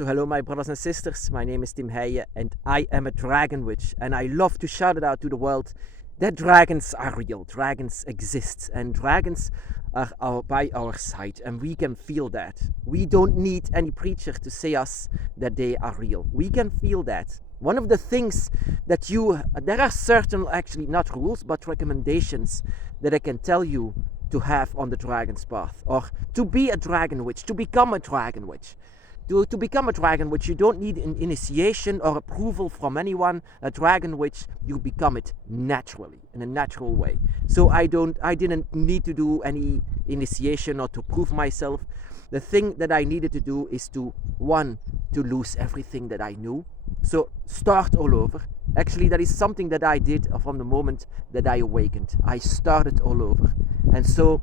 So hello my brothers and sisters, my name is Tim Heijen and I am a dragon witch, and I love to shout it out to the world that dragons are real, dragons exist, and dragons are by our side, and we can feel that. We don't need any preacher to say us that they are real. We can feel that. One of the things that there are certain, actually not rules, but recommendations that I can tell you to have on the dragon's path, or to be a dragon witch, to become a dragon witch. To become a dragon witch, you don't need an initiation or approval from anyone. A dragon witch, you become it naturally, in a natural way. So I didn't need to do any initiation or to prove myself. The thing that I needed to do is to lose everything that I knew. So start all over. Actually, that is something that I did from the moment that I awakened. I started all over. And so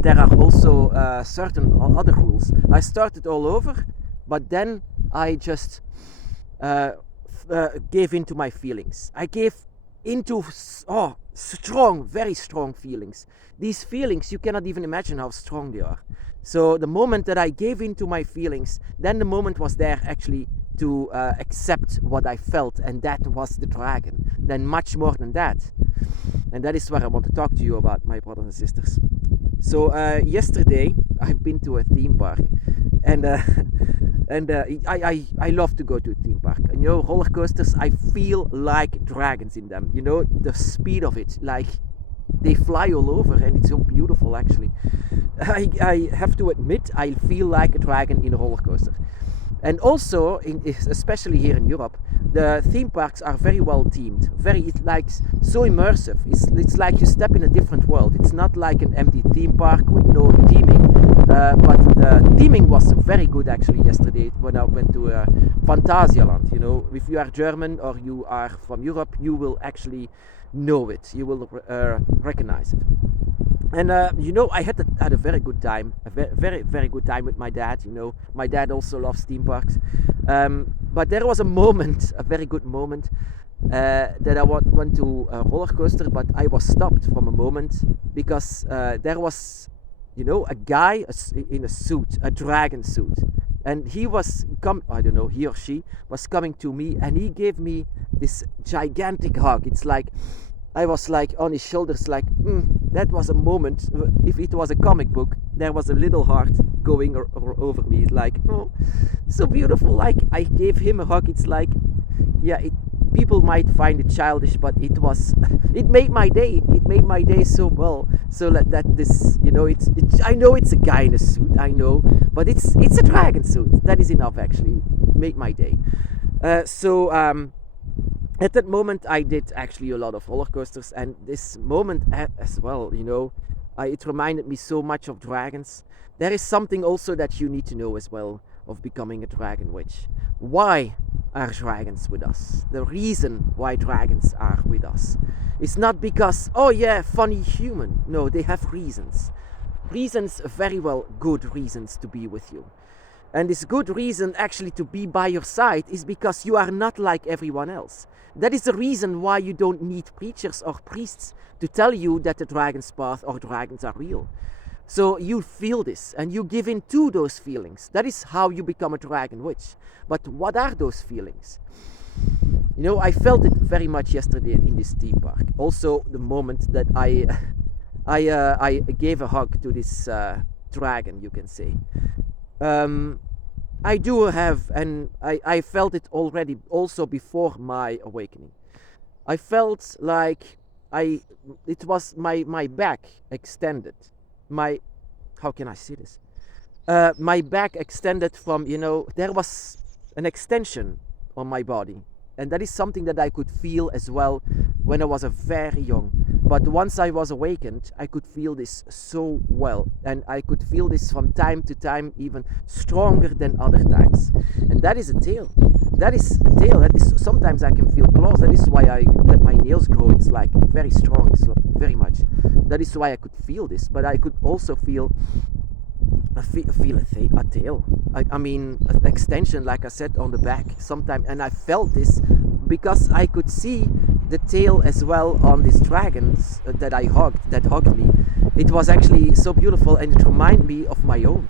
there are also certain other rules. I started all over, but then I just gave into my feelings. I gave into very strong feelings. These feelings, you cannot even imagine how strong they are. So the moment that I gave into my feelings, then the moment was there actually to accept what I felt, and that was the dragon. Then much more than that. And that is what I want to talk to you about, my brothers and sisters. So yesterday I've been to a theme park, and I love to go to a theme park. And roller coasters, I feel like dragons in them. The speed of it, like they fly all over, and it's so beautiful actually. I have to admit, I feel like a dragon in a roller coaster. And also, especially here in Europe, the theme parks are very well themed. It's like so immersive. It's like you step in a different world. It's not like an empty theme park with no theming. But the theming was very good actually yesterday when I went to Phantasialand. If you are German or you are from Europe, you will actually know it. You will recognize it. And I had a very good time, a very, very good time with my dad. My dad also loves theme parks. But there was a very good moment, that I went to a roller coaster, but I was stopped from a moment because there was, a guy in a suit, a dragon suit. And he was he or she was coming to me, and he gave me this gigantic hug. It's like, I was like on his shoulders, like, that was a moment. If it was a comic book, there was a little heart going over me. It's like, oh, so beautiful. Like, I gave him a hug. It's like, people might find it childish, but it made my day. It made my day so well. So that this, I know it's a guy in a suit, I know, but it's a dragon suit. That is enough actually. It made my day. At that moment, I did actually a lot of roller coasters, and this moment as well, it reminded me so much of dragons. There is something also that you need to know as well of becoming a dragon witch. Why are dragons with us? The reason why dragons are with us is not because, oh yeah, funny human. No, they have reasons. Reasons, very well good reasons to be with you. And this good reason actually to be by your side is because you are not like everyone else. That is the reason why you don't need preachers or priests to tell you that the dragon's path or dragons are real. So you feel this and you give in to those feelings. That is how you become a dragon witch. But what are those feelings? I felt it very much yesterday in this theme park. Also the moment that I gave a hug to this dragon, you can say. I do have, and I felt it already also before my awakening. I felt like it was my back extended. How can I say this? My back extended from, there was an extension on my body. And that is something that I could feel as well when I was very young. But once I was awakened, I could feel this so well. And I could feel this from time to time even stronger than other times. And that is a tail. That is a tail. That is, sometimes I can feel claws. That is why I let my nails grow. It's like very strong, very much. That is why I could feel this. But I could also feel a tail. I mean, an extension, like I said, on the back sometimes. And I felt this because I could see the tail as well on these dragons that hugged me. It was actually so beautiful, and it reminded me of my own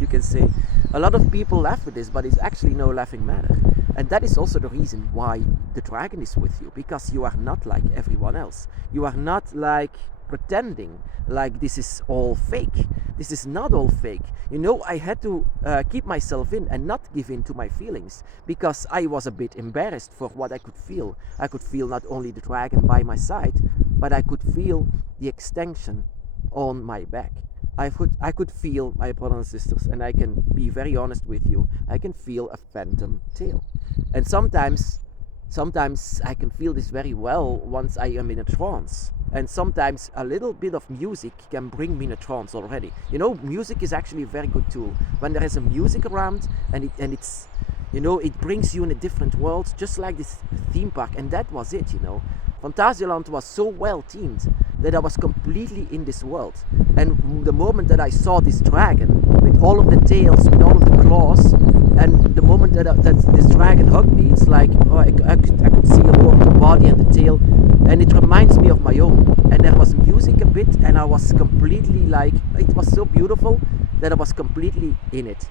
you can say. A lot of people laugh at this, but it's actually no laughing matter. And that is also the reason why the dragon is with you, because you are not like everyone else. You are not like pretending like this is all fake. This is not all fake. You know, I had to keep myself in and not give in to my feelings, because I was a bit embarrassed for what I could feel. I could feel not only the dragon by my side, but I could feel the extension on my back. I could feel, my brothers and sisters, and I can be very honest with you, I can feel a phantom tail. And sometimes I can feel this very well once I am in a trance. And sometimes a little bit of music can bring me in a trance already. You know, music is actually a very good tool. When there is a music around and it's, you know, it brings you in a different world, just like this theme park. And that was it, you know. Phantasialand was so well themed that I was completely in this world. And the moment that I saw this dragon with all of the tails, with all of the claws, and the moment that this dragon hugged me, it's like, oh, I could see a more of the body and the tail, and it reminds me of my own. And there was music a bit, and I was completely like, it was so beautiful that I was completely in it.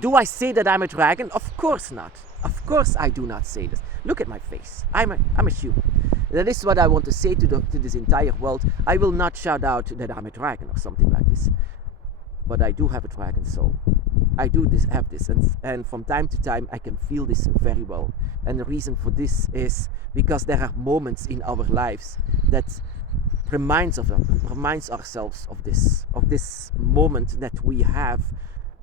Do I say that I'm a dragon? Of course not. Of course I do not say this. Look at my face. I'm a human. That is what I want to say to this entire world. I will not shout out that I'm a dragon or something like this. But I do have a dragon soul. I do have this, and from time to time I can feel this very well. And the reason for this is because there are moments in our lives that reminds ourselves of this moment that we have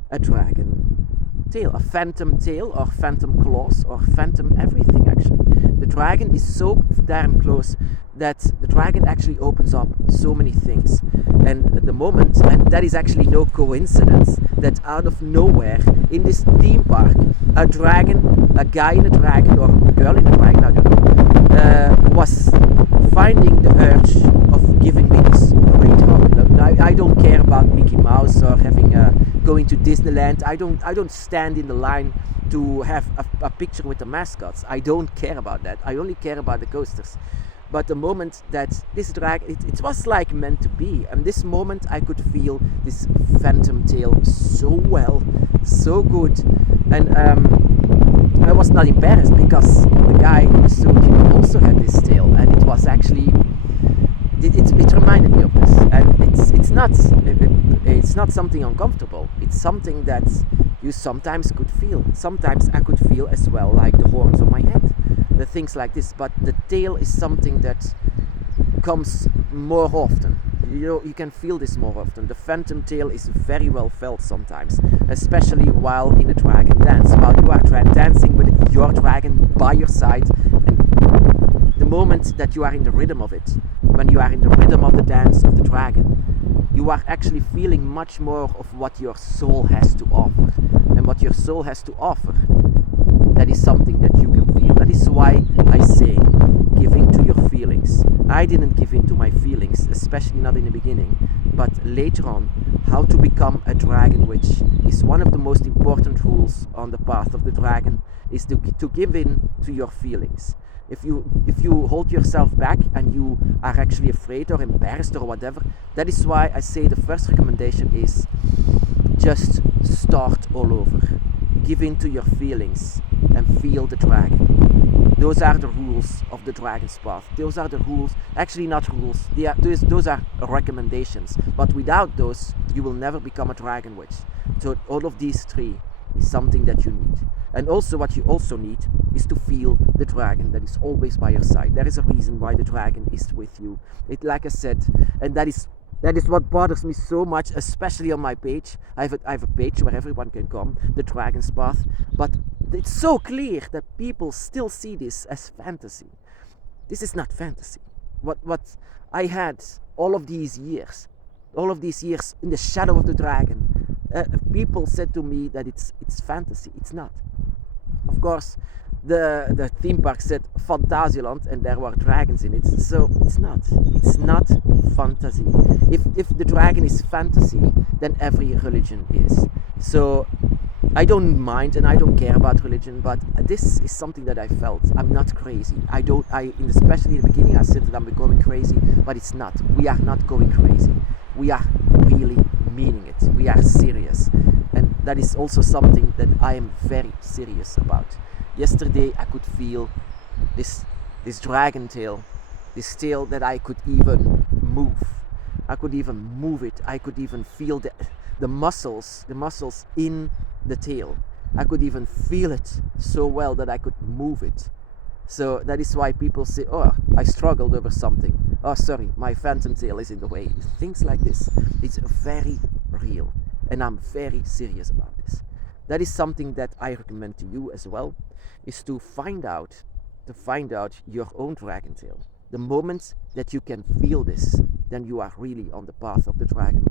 a dragon tail, a phantom tail, or phantom claws, or phantom everything actually. The dragon is so damn close that the dragon actually opens up so many things. And at the moment, and that is actually no coincidence, that out of nowhere in this theme park, a dragon, a guy in a dragon, or a girl in a dragon, I don't know, was finding the urge of giving me this great hug. I don't care about Mickey Mouse or having going to Disneyland. I don't stand in the line to have a picture with the mascots. I don't care about that. I only care about the coasters. But the moment that this drag, it was like meant to be. And this moment I could feel this phantom tail so well, so good. And I was not embarrassed because the guy in the suit also had this tail. And it was actually, it reminded me of this. And it's not something uncomfortable. It's something that you sometimes could feel. Sometimes I could feel as well, like the horns on my head. The things like this, but the tail is something that comes more often. You know, you can feel this more often. The phantom tail is very well felt sometimes, especially while in a dragon dance, while you are dancing with your dragon by your side, and the moment that you are in the rhythm of it, when you are in the rhythm of the dance of the dragon, you are actually feeling much more of what your soul has to offer. And what your soul has to offer, that is something that you can feel. That is why I say, give in to your feelings. I didn't give in to my feelings, especially not in the beginning, but later on, how to become a dragon witch is one of the most important rules on the path of the dragon, is to give in to your feelings. If you hold yourself back and you are actually afraid or embarrassed or whatever, that is why I say the first recommendation is just start all over. Give in to your feelings and feel the dragon. Those are the rules of the dragon's path. Those are the rules, actually not rules, those are recommendations. But without those, you will never become a dragon witch. So all of these three is something that you need. And also what you also need is to feel the dragon that is always by your side. There is a reason why the dragon is with you. It, like I said, and that is what bothers me so much, especially on my page. I have a page where everyone can come, the Dragon's Path, but it's so clear that people still see this as fantasy. This is not fantasy. What I had all of these years in the shadow of the dragon, people said to me that it's fantasy. It's not. Of course, the theme park said Phantasialand and there were dragons in it, so it's not fantasy. If the dragon is fantasy, then every religion is. So I don't mind and I don't care about religion, but this is something that I felt. I'm not crazy. Especially in the beginning I said that I'm going crazy, but it's not. We are not going crazy. We are really meaning it. We are serious. that is also something that I am very serious about. Yesterday I could feel this dragon tail, this tail that I could even move. I could even move it. I could even feel the muscles in the tail. I could even feel it so well that I could move it. So that is why people say, oh, I struggled over something. Oh, sorry, my phantom tail is in the way. Things like this. It's very real. And I'm very serious about this. That is something that I recommend to you as well, is to find out your own dragon tail. The moment that you can feel this, then you are really on the path of the dragon